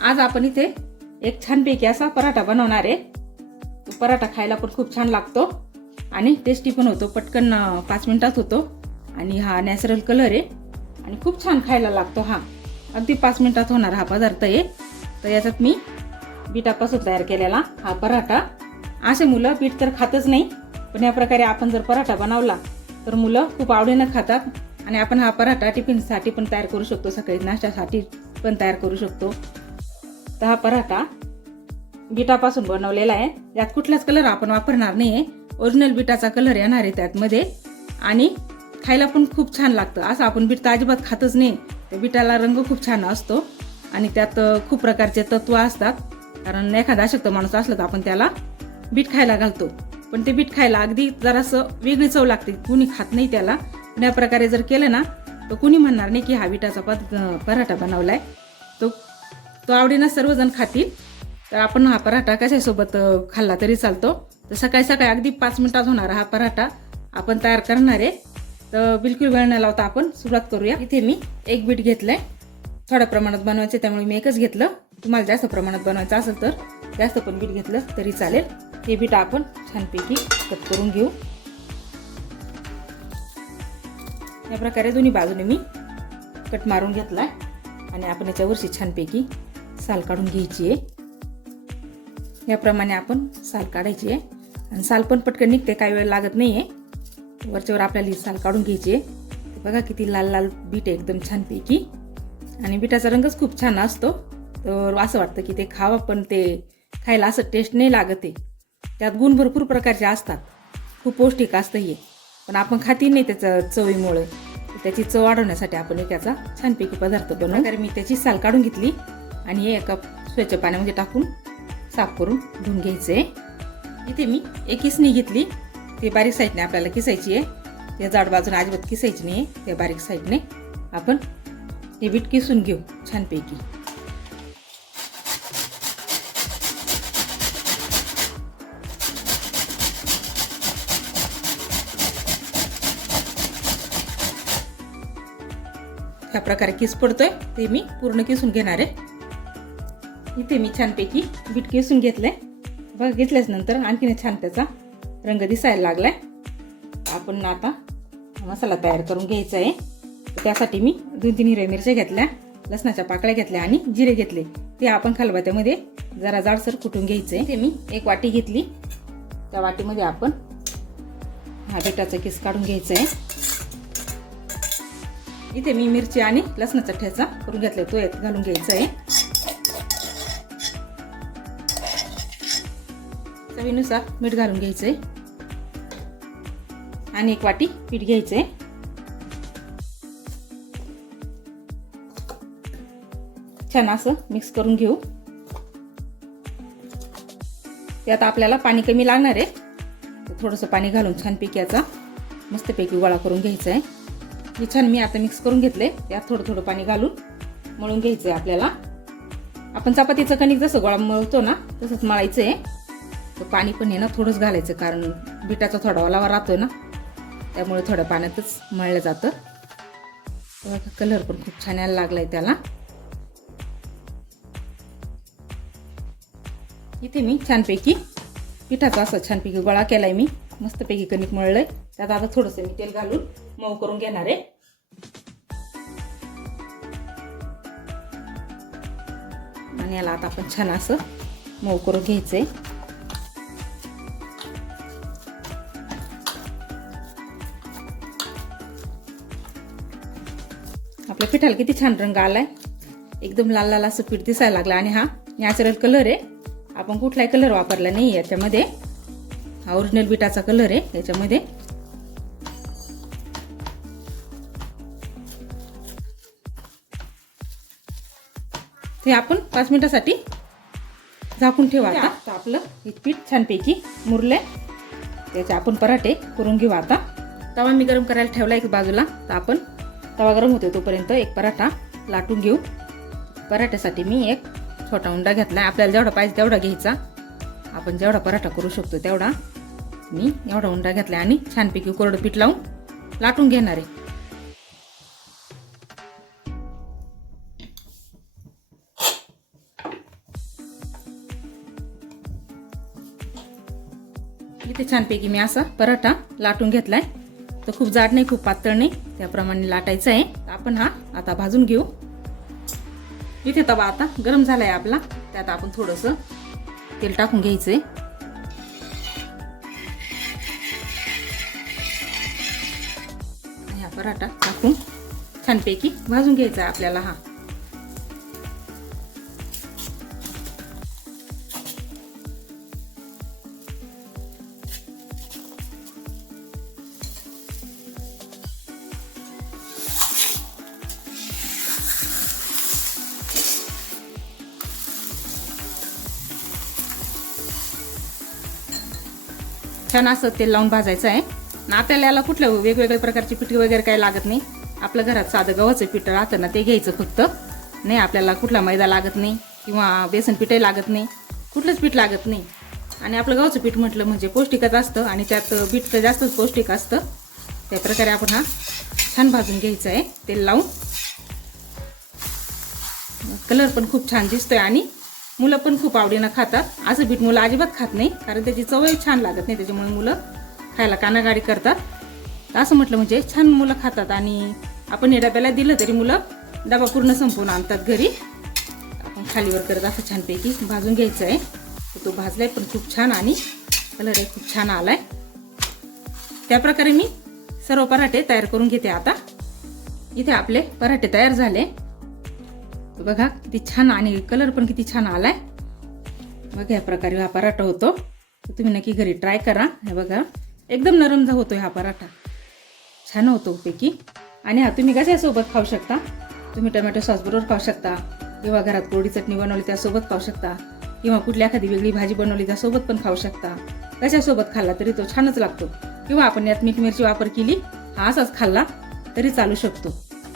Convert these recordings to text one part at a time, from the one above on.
आज आपण इथे एक छानपैकी असा पराठा बनवणार आहे. तो पराठा खायला पण खूप छान लागतो. आणि टेस्टी पण होतो. पटकन पाच मिनिटात होतो. आणि हा नॅचरल कलर आहे. आणि खूप छान खायला लागतो हा. अगदी पाच मिनिटात होणार हा पदार्थ आहे. तर याच्यात मी बीटापासून तयार केलेला हा पराठा. असे मुलं पीठ तर खातच नाही पण या प्रकारे आपण जर पराठा बनवला तर मुलं खूप आवडीनं खातात. आणि आपण हा पराठा टिफिनसाठी पण तयार करू शकतो. सकाळी नाश्त्यासाठी पण तयार करू शकतो. तर हा पराठा बिटापासून बनवलेला आहे. यात कुठलाच कलर आपण वापरणार नाही आहे ओरिजिनल बिटाचा कलर येणार आहे त्यातमध्ये. आणि खायला पण खूप छान लागतं. असं आपण बीट तर अजिबात खातच नाही. तर बिटाला रंग खूप छान असतो. आणि त्यात खूप प्रकारचे तत्व असतात. कारण एखादा अशक्त माणूस असला तर आपण त्याला बीट खायला घालतो. पण ते बीट खायला अगदी जरासं वेगळी चव लागते. कुणी खात नाही त्याला. पण या प्रकारे जर केलं ना तर कुणी म्हणणार नाही की हा बिटाचा पद पराठा बनवलाय. तो तो आवडीनं सर्वजण खातील. तर आपण हा पराठा कशासोबत खाल्ला तरी चालतो. तर सकाळी सकाळी अगदी पाच मिनिटात होणार हा पराठा. आपण तयार करणार आहे. तर बिलकुल वेळ न लावता आपण सुरुवात करूया. इथे मी एक बीट घेतलंय. थोड्या प्रमाणात बनवायचे त्यामुळे मी एकच घेतलं. तुम्हाला जास्त प्रमाणात बनवायचं असेल तर जास्त पण बीट घेतलं तरी चालेल. हे बीट आपण छानपैकी कट करून घेऊ. या प्रकारे दोन्ही बाजूने मी कट मारून घेतलाय. आणि आपण याच्यावरची छानपैकी साल काढून घ्यायची आहे. याप्रमाणे आपण साल काढायची आहे. आणि साल पण पटकन निघते काही वेळ लागत नाही आहे वरच्यावर आपल्याला ही साल काढून घ्यायची आहे. बघा किती लाल लाल बीट आहे एकदम छानपैकी. आणि बिटाचा रंगच खूप छान असतो. तर असं वाटतं की ते खावं पण ते खायला असं टेस्ट नाही लागत आहे. त्यात गुण भरपूर प्रकारचे असतात. खूप पौष्टिक असतं हे. पण आपण खाती नाही त्याचं चवीमुळे. त्याची चव वाढवण्यासाठी आपण एक याचा छानपैकी पदार्थ बनवू तर मी त्याची साल काढून घेतली. आणि हे एका स्वच्छ पाण्यामध्ये टाकून साफ करून धुवून घ्यायचं. आहे इथे मी एक किसणी घेतली. ती बारीक साईडने आपल्याला किसायची आहे. त्या जाड बाजूने अजिबात किसायची नाही. आहे त्या बारीक साईडने आपण हे बीट किसून घेऊ छानपैकी. त्या प्रकारे किस पडतोय ते मी पूर्ण किसून घेणार आहे. इथे मी छानपैकी बीट किसून आहे बघा घेतल्याच नंतर आणखीन छान त्याचा रंग दिसायला लागलाय. आपण आता मसाला तयार करून घ्यायचा आहे. त्यासाठी मी दोन तीन हिरव्या मिरच्या घेतल्या लसणाच्या पाकळ्या घेतल्या आणि जिरे घेतले. ते आपण खलबत्यामध्ये जरा जाडसर कुटून घ्यायचंय. ते मी एक वाटी घेतली. त्या वाटीमध्ये आपण हा बिटाचा केस काढून घ्यायचा आहे इथे मी मिरची आणि लसणाचा ठेचा करून घेतला तो यात घालून घ्यायचा आहे चवीनुसार मीठ घालून घ्यायचंय. आणि एक वाटी पीठ घ्यायचंय. छान असं मिक्स करून घेऊ. त्यात आपल्याला पाणी कमी लागणार आहे. थोडंसं पाणी घालून छानपैकी याचा मस्तपैकी गोळा करून घ्यायचा आहे हे छान मी आता मिक्स करून घेतले त्यात थोडं थोडं पाणी घालून मळून घ्यायचं आहे आपल्याला. आपण चपातीचं कणिक जसं गोळा मळतो ना तसंच मळायचं आहे तर पाणी पण हे ना थोडंच घालायचं कारण बिटाचा थोडा ओलावा राहतो ना. त्यामुळे थोड्या पाण्यातच मळलं जातं. कलर पण खूप छान यायला लागलाय त्याला. इथे मी छानपैकी पिठाचा असं छानपैकी गोळा केलाय मी. मस्तपैकी कणिक मळलंय. त्यात आता थोडंसं मी तेल घालून मऊ करून घेणार आहे. आणि याला आता आपण छान असं मऊ करून घ्यायचंय. आपल्या पिठाला किती छान रंग आलाय. एकदम लाल लाल असं पीठ दिसायला लागलं. आणि हा नॅचरल कलर आहे. आपण कुठलाही कलर वापरला नाही याच्यामध्ये. हा ओरिजिनल बिटाचा कलर आहे याच्यामध्ये. ते आपण पाच मिनिटासाठी झाकून ठेवा आता. तर आपलं हे पीठ छानपैकी मुरले त्याचे आपण पराठे करून घेऊ आता. तवा मी गरम करायला ठेवला एक बाजूला. तर आपण तवा गरम होते तोपर्यंत एक पराठा लाटून घेऊ. पराठ्यासाठी मी एक छोटा उंडा घेतला आहे आपल्याला जेवढा पाहिजे तेवढा घ्यायचा. आपण जेवढा पराठा करू शकतो तेवढा मी एवढा उंडा घेतला आणि छानपैकी कोरडं पीठ लावून लाटून घेणार आहे. इथे छानपैकी मी असा पराठा लाटून घेतलाय. तर खूप जाड नाही खूप पातळ नाही. त्याप्रमाणे लाटायचं आहे. आपण हा आता भाजून घेऊ. इथे तवा आता गरम झालाय आपला. त्यात आपण थोडंसं तेल टाकून घ्यायचंय. आहे हा पराठा टाकून छानपैकी भाजून घ्यायचा आहे आपल्याला हा. छान असं तेल लावून भाजायचं आहे. ना आपल्याला याला कुठल्या वेगवेगळ्या प्रकारची पिठी वगैरे काही लागत नाही. आपलं घरात साधं गव्हाचं पीठ राहतं ना ते घ्यायचं फक्त. नाही आपल्याला कुठला मैदा लागत नाही किंवा बेसन पीठही लागत नाही. कुठलंच पीठ लागत नाही. आणि आपलं गव्हाचं पीठ म्हटलं म्हणजे पौष्टिकच असतं आणि त्यात पीठ तर जास्तच पौष्टिक असतं. त्या प्रकारे आपण हा छान भाजून घ्यायचा आहे तेल लावून. कलर पण खूप छान दिसतोय आणि मुलं पण खूप आवडीनं खातात. असं बीट मुलं अजिबात खात नाही कारण त्याची चवही छान लागत नाही त्याच्यामुळे मुलं खायला कानागाडी करतात. असं म्हटलं म्हणजे छान मुलं खातात आणि आपण हे डब्याला दिलं तरी मुलं डबा पूर्ण संपवून आणतात घरी. आपण खालीवर करत असं छानपैकी भाजून घ्यायचं आहे तर तो भाजलाय पण खूप छान आणि कलरही खूप छान आलाय. त्या प्रकारे मी सर्व पराठे तयार करून घेते आता. इथे आपले पराठे तयार झाले. बघा किती छान आणि कलर पण किती छान आला आहे बघा या प्रकारे हा पराठा होतो. तर तुम्ही नक्की घरी ट्राय करा. हे बघा एकदम नरम जा होतो हा पराठा. छान होतो पैकी. आणि हा तुम्ही कशासोबत खाऊ शकता? तुम्ही टोमॅटो सॉस बरोबर खाऊ शकता. किंवा घरात कोरडी चटणी बनवली त्यासोबत खाऊ शकता. किंवा कुठल्या एखादी वेगळी भाजी बनवली त्यासोबत पण खाऊ शकता. कशासोबत खाल्ला तरी तो छानच लागतो. किंवा आपण यात मीठ मिरची वापर केली हा असाच खाल्ला तरी चालू शकतो.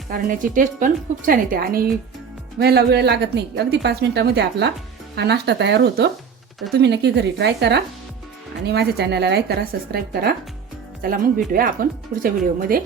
कारण याची टेस्ट पण खूप छान येते. आणि व्हायला वेळ लागत नाही. अगदी पाच मिनिटामध्ये आपला हा नाश्ता तयार होतो. तर तुम्ही नक्की घरी ट्राय करा आणि माझ्या चॅनलला लाईक करा सबस्क्राईब करा. चला मग भेटूया आपण पुढच्या व्हिडिओमध्ये